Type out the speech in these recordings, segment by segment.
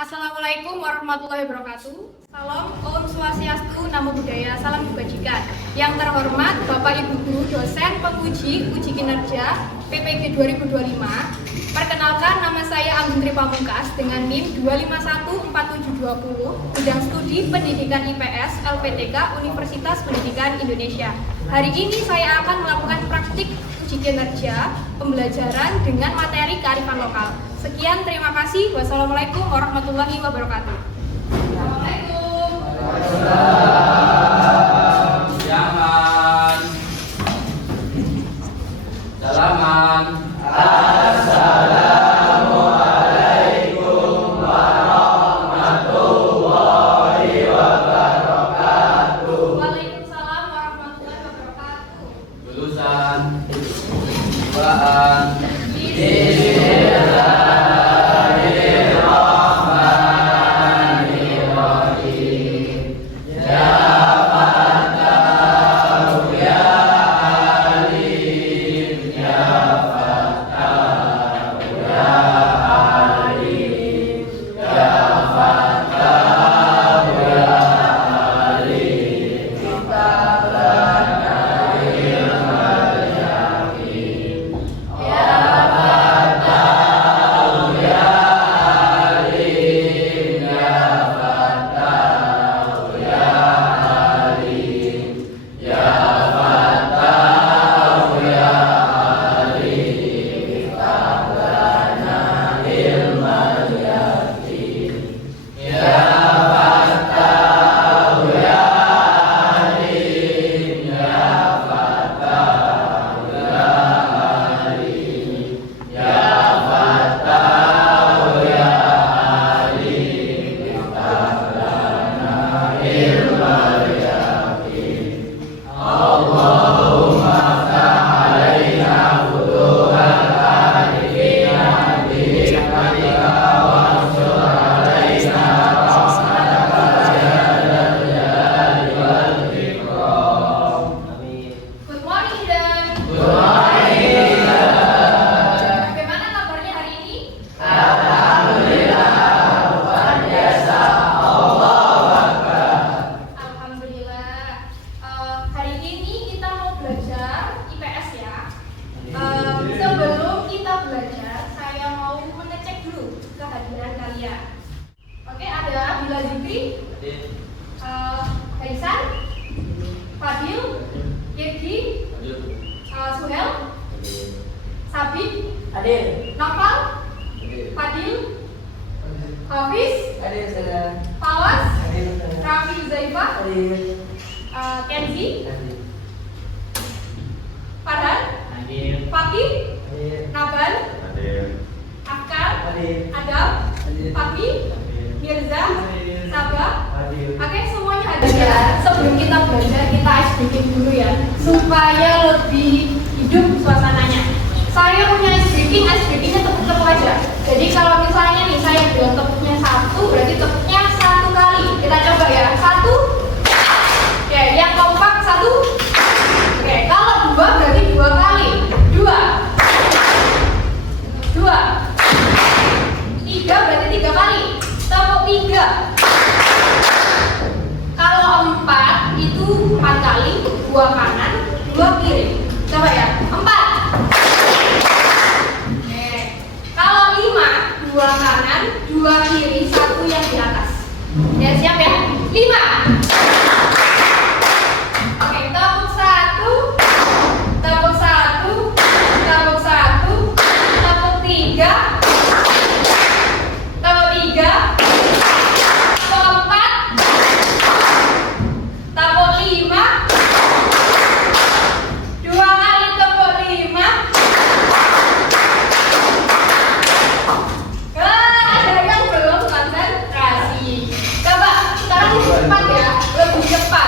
Assalamualaikum warahmatullahi wabarakatuh. Salam, Om Swastiastu, Namo Buddhaya, salam kebajikan. Yang terhormat Bapak Ibu Guru, dosen, penguji, uji kinerja PPG 2025. Perkenalkan, nama saya Anggentri Pamungkas dengan NIM 2514720, bidang studi Pendidikan IPS LPTK Universitas Pendidikan Indonesia. Hari ini saya akan melakukan praktik uji kinerja pembelajaran dengan materi kearifan lokal. Sekian, terima kasih. Wassalamualaikum warahmatullahi wabarakatuh. Assalamualaikum. Jangan. Salaman. Assalamualaikum warahmatullahi wabarakatuh. Waalaikumsalam warahmatullahi wabarakatuh. Lulusan Baan Kaisan, Fadil, Yegi, Suhel, Sabit, Nafal, Fadil, Hafiz, Fawas, Rafi Zaifah, Kenzi, Farhan, Fakih, Naban, Akar, Adam, Fahmi, Mirza, Sabah. Oke, semuanya hadir ya. Sebelum kita belajar, kita ice breaking dulu ya, supaya lebih hidup suasananya. Saya punya ice breakingnya tepuk-tepuk aja. Jadi kalau misalnya nih saya bilang tepuknya satu, berarti tepuknya satu kali. Kita coba ya, satu. Oke, yang kompak satu. Oke, kalau dua berarti dua kali. Dua. Tiga berarti tiga kali. Tepuk tiga. Kalau empat itu empat kali, dua kanan, dua kiri. Coba ya, empat. Oke. Kalau lima, dua kanan, dua kiri, satu yang di atas. Ya, siap ya? Lima. Oke, tepuk satu, tepuk satu, tepuk satu, tepuk tiga, tepuk tiga. Cepat ya, lebih cepat.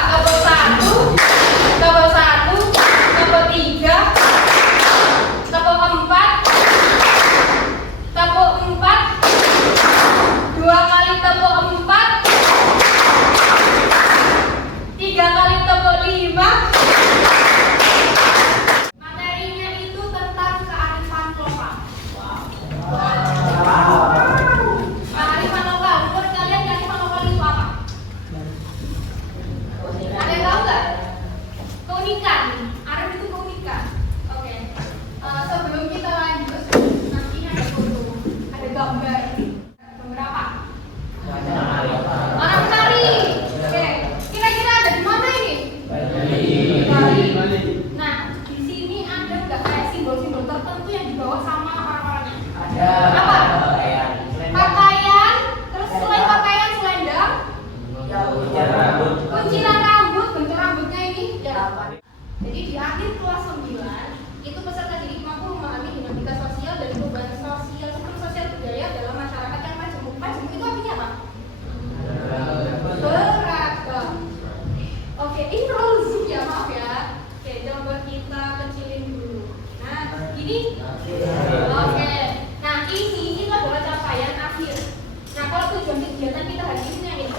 tujuan kegiatan kita hari ini yang ini.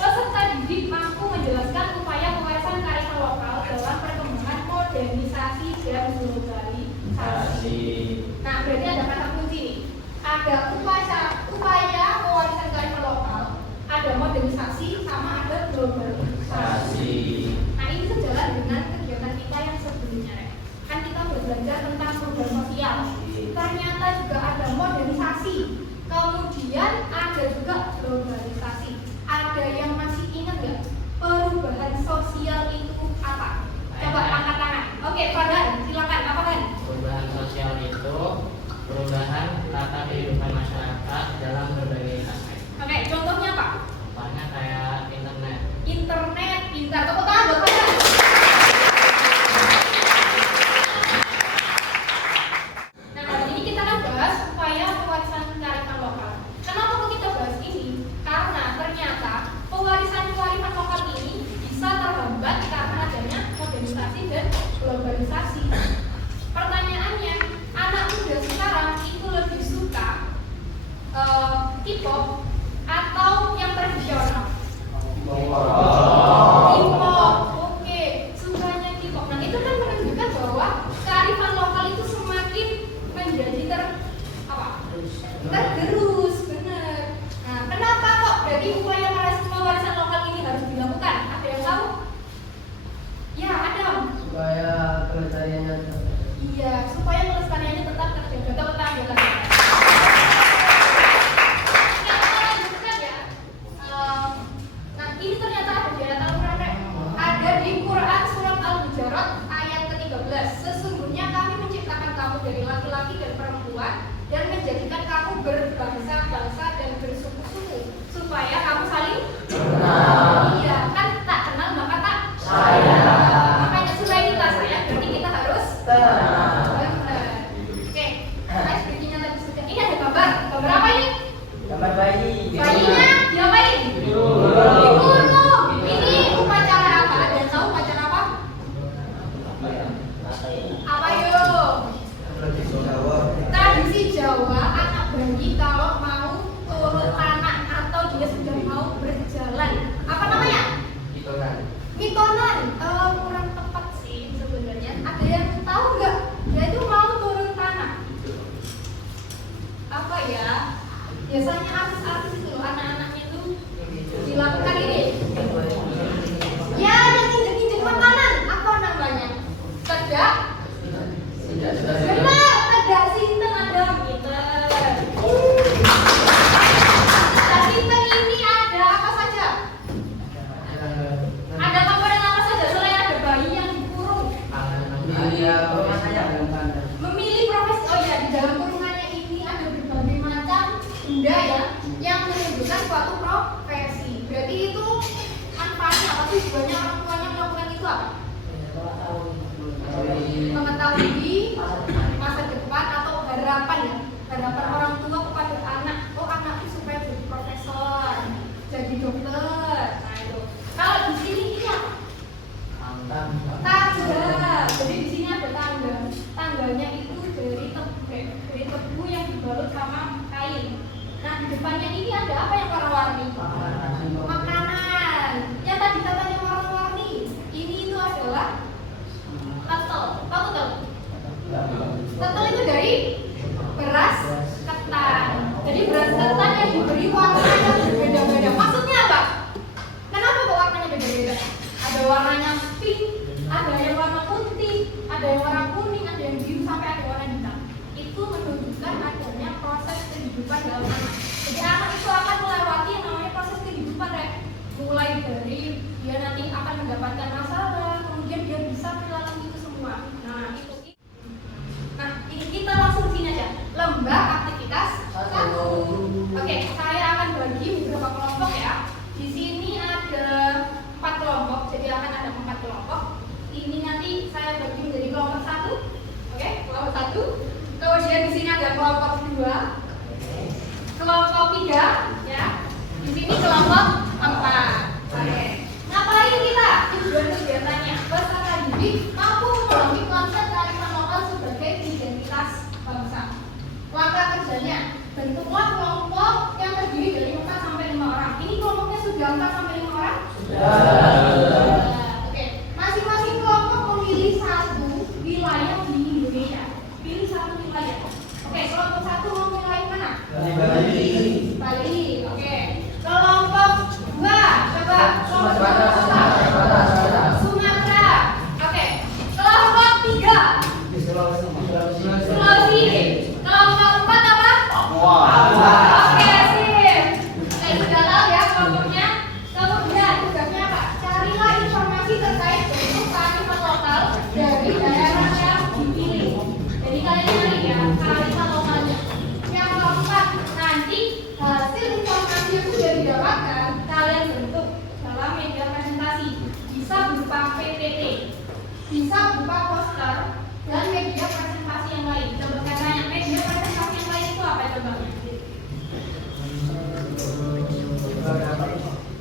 Peserta didik mampu menjelaskan upaya pewarisan kearifan lokal dalam perkembangan modernisasi dan globalisasi. Nah, berarti ada kata kunci nih. Ada upaya pewarisan kearifan lokal, ada modernisasi, sama ada globalisasi. Nah, ini sejalan dengan kegiatan kita yang sebelumnya. Kan kita belajar tentang program sosial. Ternyata juga ada modernisasi. Kemudian ada juga globalisasi. Ada yang masih ingat nggak perubahan sosial itu apa? Coba angkat tangan. Oke, Farhan, silakan. Apa kan? Perubahan sosial itu perubahan tata kehidupan masyarakat dalam berbagai aspek. Oke, contohnya apa? Contohnya kayak internet. Internet, pintar. Tepuk tangan buat Farhan. Nah, hari ini kita akan bahas upaya pewarisan kearifan lokal. Kenapa kok kita bahas ini? Karena ternyata pewarisan kearifan lokal ini bisa terhambat karena adanya modernisasi dan globalisasi. Pertanyaannya, anak muda sekarang itu lebih suka K-pop atau yang tradisional? K-pop, oke, sukanya K-pop. Nah, itu kan menunjukkan bahwa kearifan lokal itu semakin menjadi tergerus, benar. Nah, kenapa kok berarti upaya pewarisan lokal ini harus dilakukan? Ada yang tahu? Ya, Adam. Supaya kelestariannya Iya, supaya kelestariannya tetap terjaga. Tepuk tangan buat Adam. Oke, kita lanjutkan ya. Nah, ini ternyata ada di ayat Al-Quran. Ada di Quran surat Al-Hujurat ayat ke-13. Sesungguhnya kami menciptakan kamu dari laki-laki dan perempuan dan menjadikan kamu berbangsa-bangsa dan bersuku-suku supaya kamu saling kenal. Iya, kan tak kenal maka tak sayang. Makanya selain kita sayang, berarti kita harus benar. Oke, guys, bikinnya tadi sudah. Ini ada gambar. Gambar apa ini? gambar bayi. Bayinya diapain? Dikurung. Ini upacara apa? Ada yang tahu upacara apa? Apa yuk? Tradisi Jawa, anak bayi kalau mau turun tanah atau dia sudah mau berjalan, apa namanya? Mitonan. Kurang tepat sih sebenarnya. Ada yang tahu nggak? Dia itu mau turun tanah. Apa ya? Biasanya artis-artis itu loh, anak-anaknya itu dilakukan ini. Ya, yang injek-injek makanan. Apa namanya? Tedak. Benar, tedak sinten ada gitu. Tedak sinten ini ada apa saja? Ada komponen apa saja selain ada bayi yang dikurung? Memilih profesi. Oh ya, di dalam kurungannya ini ada berbagai macam benda ya yang menunjukkan suatu profesi. Berarti itu manfaatnya apa? Tujuannya orang tuanya melakukan itu apa? Mengetahui masa depan atau harapan ya, harapan orang tua kepada anak. Oh, anakku supaya jadi profesor, jadi dokter. Nah itu. Kalau di sini ini apa? Tangga. Jadi di sini ada tangga. Tangganya itu dari tebu yang dibalut sama kain. Nah, di depannya ini ada apa yang warna-warni? Makanan. Yang tadi katanya warna-warni. Ini itu adalah tetel. Tahu tetel? Tetel itu dari beras ketan. Jadi beras ketan yang diberi warna yang berbeda-beda. Maksudnya apa? Kenapa kok warnanya beda-beda? Ada warnanya pink, ada yang warna putih, ada yang warna kuning, ada yang biru sampai ada warna hitam. Itu menunjukkan adanya proses kehidupan dalam anak. Jadi anak itu akan melewati yang namanya proses kehidupan ya. Mulai dari dia nanti akan mendapatkan masalah, kemudian dia bisa melalui itu semua. Nah itu. Nah ini kita langsung sini aja. Lembah aktivitas 1. Oke, saya akan bagi beberapa kelompok ya. Di sini ada 4 kelompok, jadi akan ada 4 kelompok. Ini nanti saya bagi menjadi kelompok 1. Oke, kelompok 1. Kemudian di sini ada kelompok 2, kelompok 3, ya. Di sini kelompok 4. Oke. Ngapain kita? Tujuan kegiatannya peserta didik mampu memahami konsep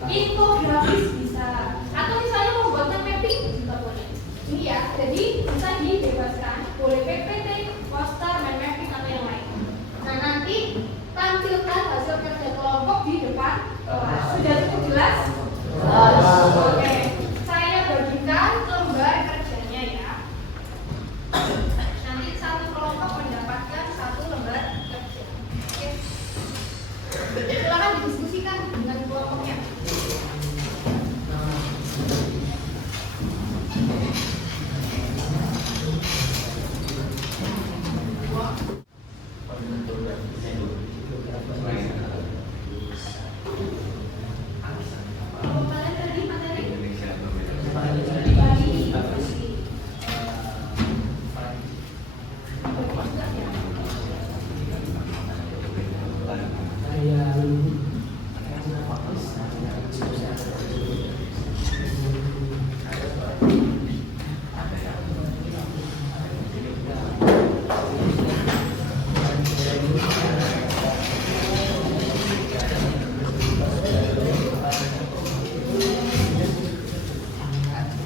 Infografis bisa, atau misalnya membuatkan mapping juga boleh. Ini ya, jadi bisa dibebaskan, boleh PPT, poster, mind mapping atau yang lain. Nah nanti tampilkan hasil kerja kelompok di depan kelas. Sudah cukup jelas? Oke, saya bagikan lembar kerjanya ya. Nanti satu kelompok mendapatkan satu lembar kerja. Oke. Silakan didiskusikan dengan kelompoknya. Kalau kalian tadi materi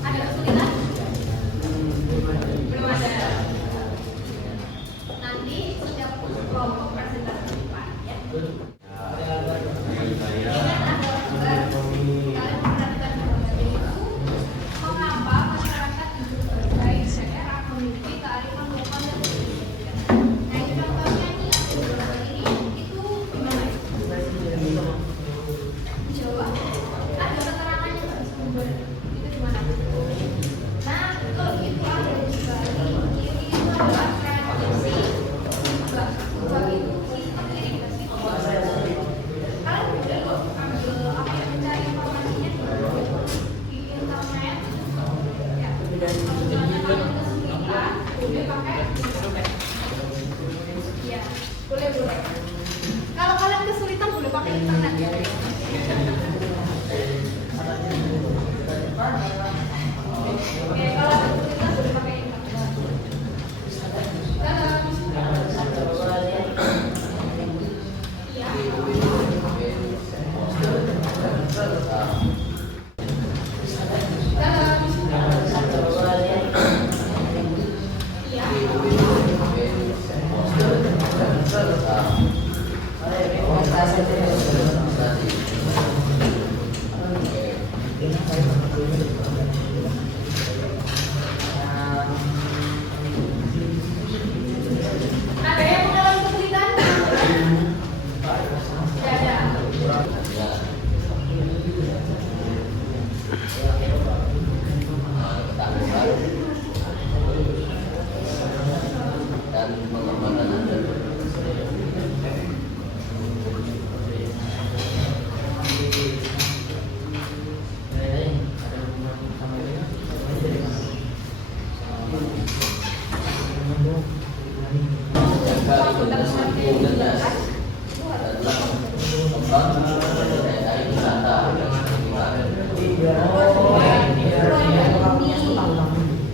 ada kesulitan? Belum ada. Nanti setiap kelompok presentasi di depan ya. Ingat ada gambar. Kalian memperhatikan gambar itu. Mengapa masyarakat di berbagai daerah memiliki kearifan lokal yang berbeda? Nah ini contohnya nih ada gambar ini. Itu gimana? Di Jawa ada keterangannya nggak sumber itu gimana? Nah betul itu ada di Bali. Kiri itu adalah tradisi Bak itu sistem irigasi. Kalian boleh loh ambil apa yang mencari informasinya di internet. Ya. Kalau misalnya kalian kesulitan boleh pakai internet. Ya boleh. Kalau kalian kesulitan boleh pakai internet ya. Oke, kalau kesulitan boleh pakai internet. Iya. Ada yang mengalami kesulitan? Tidak ada. dan pengembangan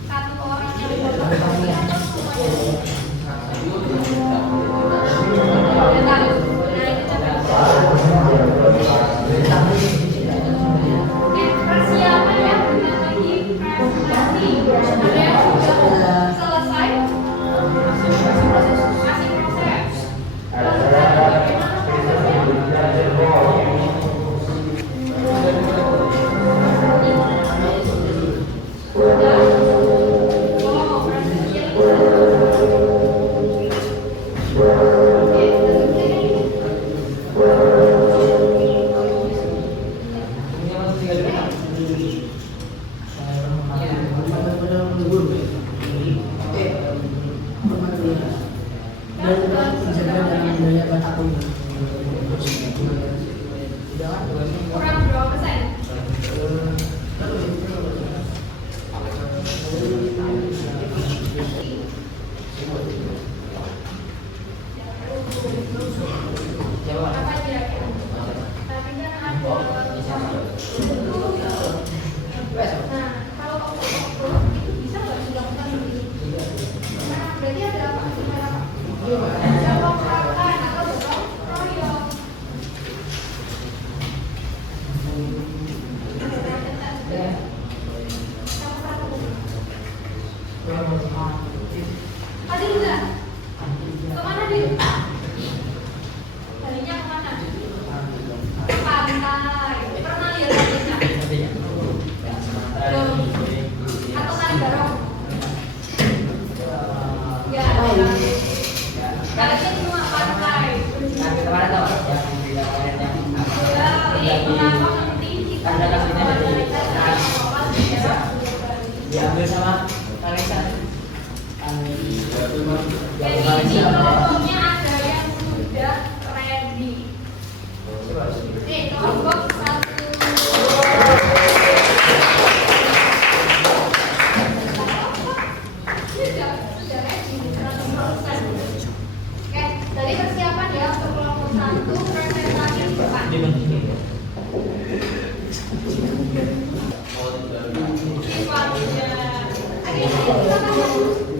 Satu orang yang persiapan ya, bentar lagi presentasi. Ada yang sudah selesai? Masih proses. Bagaimana prosesnya? Oh, presentasi. Kurang berapa persen? Apa kira-kira? Tapi kan ada. Nah, kalau oknum itu bisa nggak dilakukan sendiri? Nah, berarti ada apa? Ada kontrak atau gotong royong. mengapa penting kita Tanda kasihnya dari bisa diambil sama Kalisa. jadi ini kelompoknya ada yang sudah ready. Kelompok 1 sudah ready 100%. Oke, dari persiapan ya untuk kelompok 1 presentasi di depan.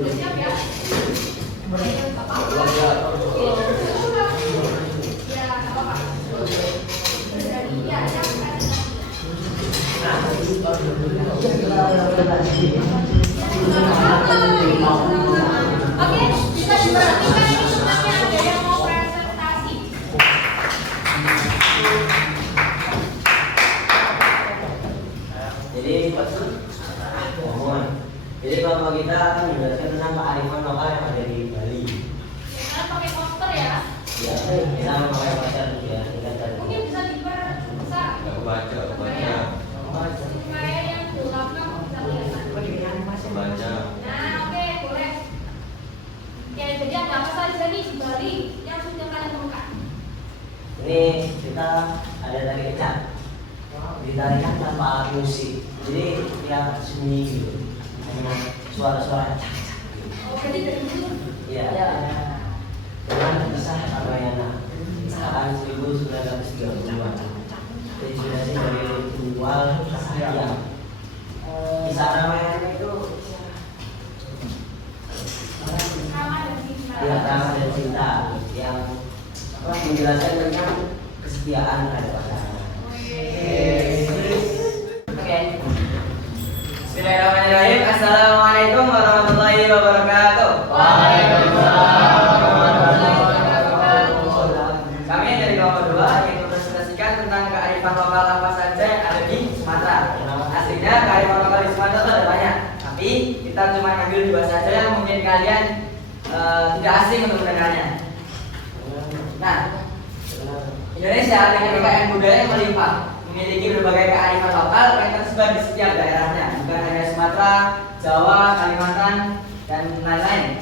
Siap ya? Ya, nggak apa-apa. Ya, oke, bisa diperhatikan ini semuanya ada yang mau presentasi. Jadi kalau kita akan menjelaskan tentang kearifan lokal yang ada di Bali. Jangan pakai poster ya. Ya, kita memakai pacar ya, kita cari. Mungkin bisa diperbesar. Baca. Supaya yang gelap kamu bisa lihat. Baca. Nah, oke, boleh. Oke, jadi ada apa saja nih di Bali yang sudah kalian temukan? Ini kita ada tari kecak. Ditarikan tanpa alat musik. Jadi ya sunyi gitu. Dengan suara-suara cak. Oh, jadi dari dulu. Iya. Dengan kisah Ramayana. Tahun 1930-an. Terinspirasi dari ritual kesaktian. Kisah Ramayana itu Ramah dan cinta. ya ramah dan cinta yang menjelaskan tentang kesetiaan ada pasangan. Oke. Bismillahirrahmanirrahim. Assalamualaikum warahmatullahi wabarakatuh. Kami dari kelompok 2 ingin mempresentasikan tentang kearifan lokal apa saja yang ada di Sumatera. Aslinya kearifan lokal di Sumatera itu ada banyak, tapi kita cuma ambil 2 saja yang mungkin kalian tidak asing untuk mendengarnya. Nah, Indonesia dengan kekayaan budaya yang melimpah, memiliki berbagai kearifan lokal yang tersebar di setiap daerahnya, bukan hanya Sumatera, Jawa, Kalimantan, dan lain-lain.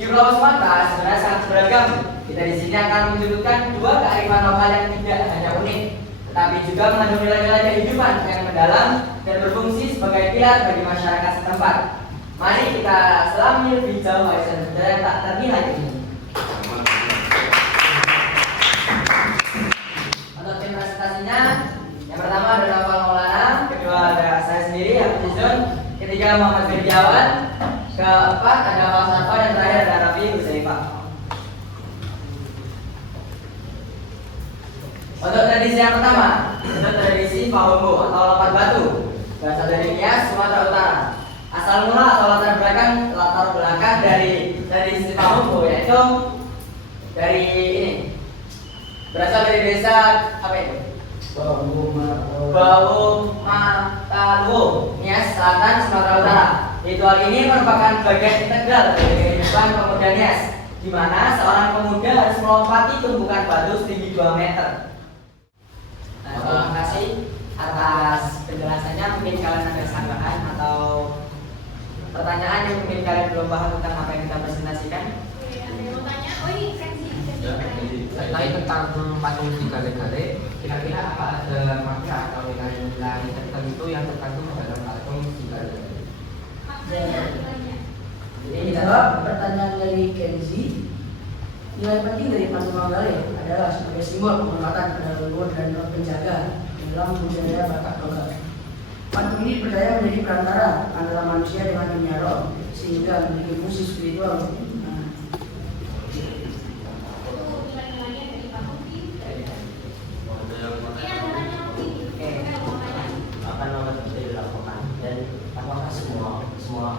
Di Pulau Sumatera sebenarnya sangat beragam. Kita di sini akan menyebutkan 2 kearifan lokal yang tidak hanya unik, tetapi juga mengandung nilai-nilai kehidupan yang mendalam dan berfungsi sebagai pilar bagi masyarakat setempat. Mari kita selami lebih jauh warisan budaya yang tak ternilai ini. Untuk tim presentasinya, yang pertama ada Novel Maulana, kedua ada saya sendiri, Abdul Izun, ketiga Muhammad Firdiawan, keempat ada Mas Arfa, dan terakhir ada Rafi Husaifah. Untuk tradisi yang pertama, itu tradisi Pahombo atau lompat batu, berasal dari Nias, Sumatera Utara. Asal mula atau latar belakang dari tradisi Pahombo yaitu dari ini, berasal dari desa apa itu? Bau Mataluo, Nias Selatan, Sumatera Utara. Ritual ini merupakan bagian integral dari kehidupan pemuda Nias, di mana seorang pemuda harus melompati tumpukan batu setinggi 2 meter. Terima kasih atas penjelasannya. Mungkin kalian ada tambahan atau pertanyaan yang mungkin kalian belum paham tentang apa yang kita presentasikan? Oke, ada yang mau tanya? Oh, ini sensi. Terkait tentang patung di gale-gale, kira-kira apa ada makna atau nilai-nilai tertentu yang terkandung dalam patung di gale-gale? Maknanya. Ini jawab pertanyaan dari Kenzi. Nilai penting dari patung Manggale adalah sebagai simbol penghormatan pada leluhur dan roh penjaga dalam budaya Batak Toga. Patung ini dipercaya menjadi perantara antara manusia dengan dunia roh, sehingga memiliki fungsi spiritual. Nah, Itu nilai-nilainya dari Pak Mufti. Ini ada nanya Mufti. Oke, mau tanya. Akan seperti dilakukan dan apakah semua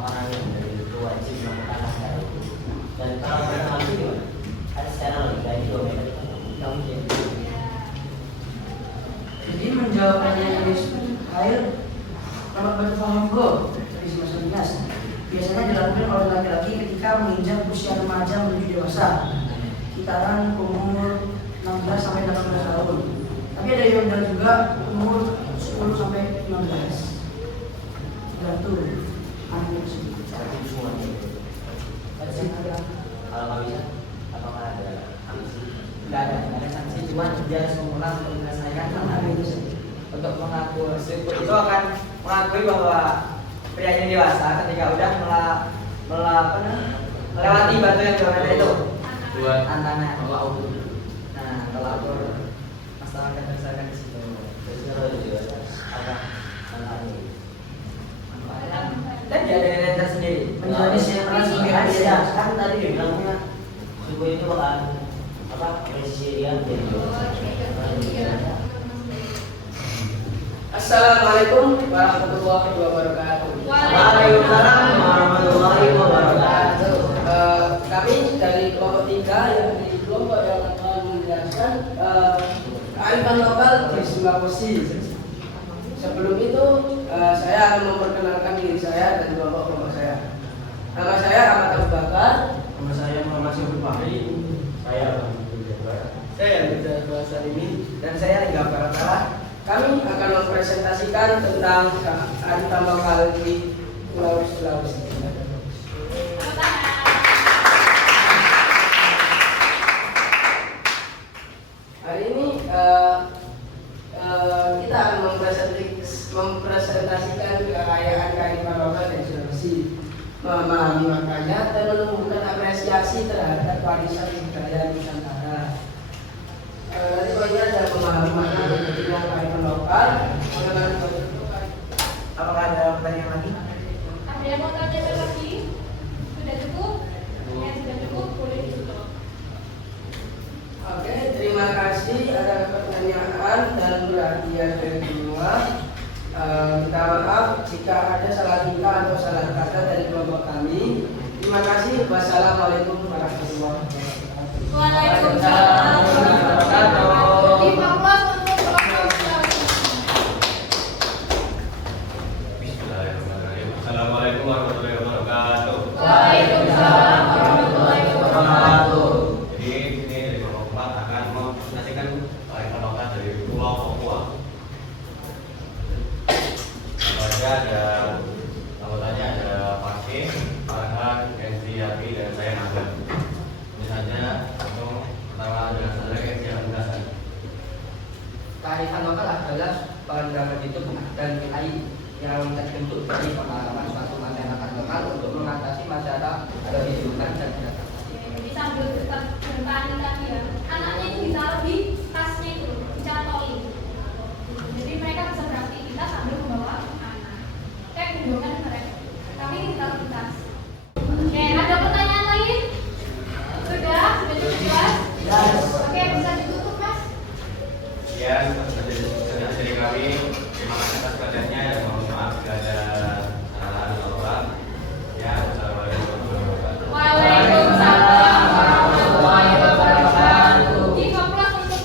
orang yang dari itu wajib melakukan hal itu? Dan kalau mereka itu gimana? Ada secara logika itu mereka itu nggak mungkin. jadi menjawab pertanyaan dari Hail, lompat batu Pahombo dari masa dinas biasanya dilakukan oleh laki-laki ketika menginjak usia remaja menuju dewasa, kisaran umur 16 sampai 18 tahun. Tapi ada yang rendah juga umur 10 sampai 15. Tergantung anak tersebut. Tapi semuanya itu. Kalau nggak bisa, apakah ada sanksi? Nggak ada sanksi, cuma dia harus mengulang untuk menyelesaikan hal itu sendiri. Untuk mengaku itu akan mengakui bahwa pria ini dewasa ketika udah melewati batu yang diorang itu. Buat Tantangan. kalau Nah, kalau masalah akan menyelesaikan di situ. Terus kalau dewasa, apa tantangannya? Dan dia ada nilai tersendiri. Menjalani secara sebagai Ada, Asia. kan tadi dia bilangnya suku itu akan apa? Presisi dia jadi Assalamualaikum warahmatullahi wabarakatuh. Waalaikumsalam warahmatullahi wabarakatuh. Kami dari kelompok 3 yang di kelompok yang akan menjelaskan kearifan lokal di Sulawesi. Sebelum itu saya akan memperkenalkan diri saya dan kelompok saya. Nama saya Ahmad Abu Bakar. Nama saya Muhammad Syukur Fahri. Saya Saya Budha Bahasa ini. Dan saya Lingga Baratara. Kami akan mempresentasikan tentang kearifan lokal di Pulau Sulawesi. Hari ini kita akan mempresentasikan kekayaan kearifan lokal di Sulawesi, memahami maknanya dan menumbuhkan apresiasi terhadap warisan budaya Nusantara. Nanti kalau ini ada memahami makna dan pentingnya kearifan lokal, mengenal Apakah ada pertanyaan lagi? Ada yang mau tanya lagi? Sudah cukup? Ya, sudah cukup, boleh ditutup. Oke, terima kasih atas pertanyaan dan perhatian dari semua. Minta maaf jika ada salah tingkah atau salah kata dari kelompok kami. Terima kasih. Wassalamualaikum warahmatullahi wabarakatuh. Waalaikumsalam warahmatullahi wabarakatuh. Di Papua untuk kelompok Sulawesi. Bismillahirrahmanirrahim. Assalamualaikum warahmatullahi wabarakatuh. Waalaikumsalam warahmatullahi wabarakatuh. Jadi ini dari kelompok 4 akan mempresentasikan kearifan lokal dari Pulau Papua. Namanya ada anggotanya ada Fakih, Farhan, Kenzi, Yati, dan saya Naga. Misalnya untuk pertama adalah saudara Kenzi Hasan. Kearifan lokal adalah pandangan hidup dan nilai yang terbentuk dari pengalaman suatu masyarakat lokal untuk mengatasi masalah kehidupan dan kesehatan. Jadi sambil bertani tadi ya, anaknya itu ditaruh di tasnya itu, dicantolin. Jadi mereka bisa beraktivitas sambil membawa anak. Kayak gendongan mereka, tapi ditaruh di tas. Oke, ada pertanyaan lain? Sudah cukup jelas? Oke, bisa ditutup mas? Sekian dari kami. Terima kasih atas perhatiannya dan mohon maaf jika ada kesalahan atau kurang. Ya, wassalamualaikum warahmatullahi wabarakatuh. Waalaikumsalam warahmatullahi wabarakatuh. Di Papua untuk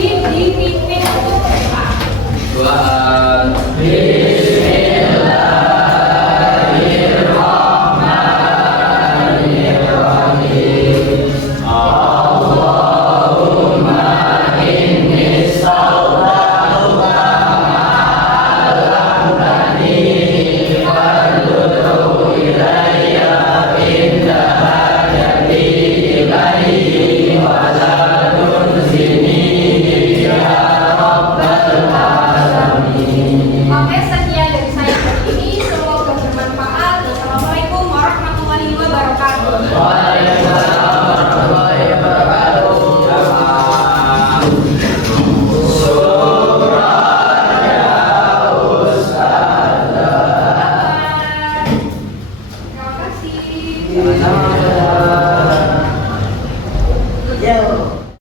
dipimpin untuk doa. Tuhan. Oke, sekian dari saya hari ini. Semoga bermanfaat. Wassalamualaikum warahmatullahi wabarakatuh. Terima kasih. Yo.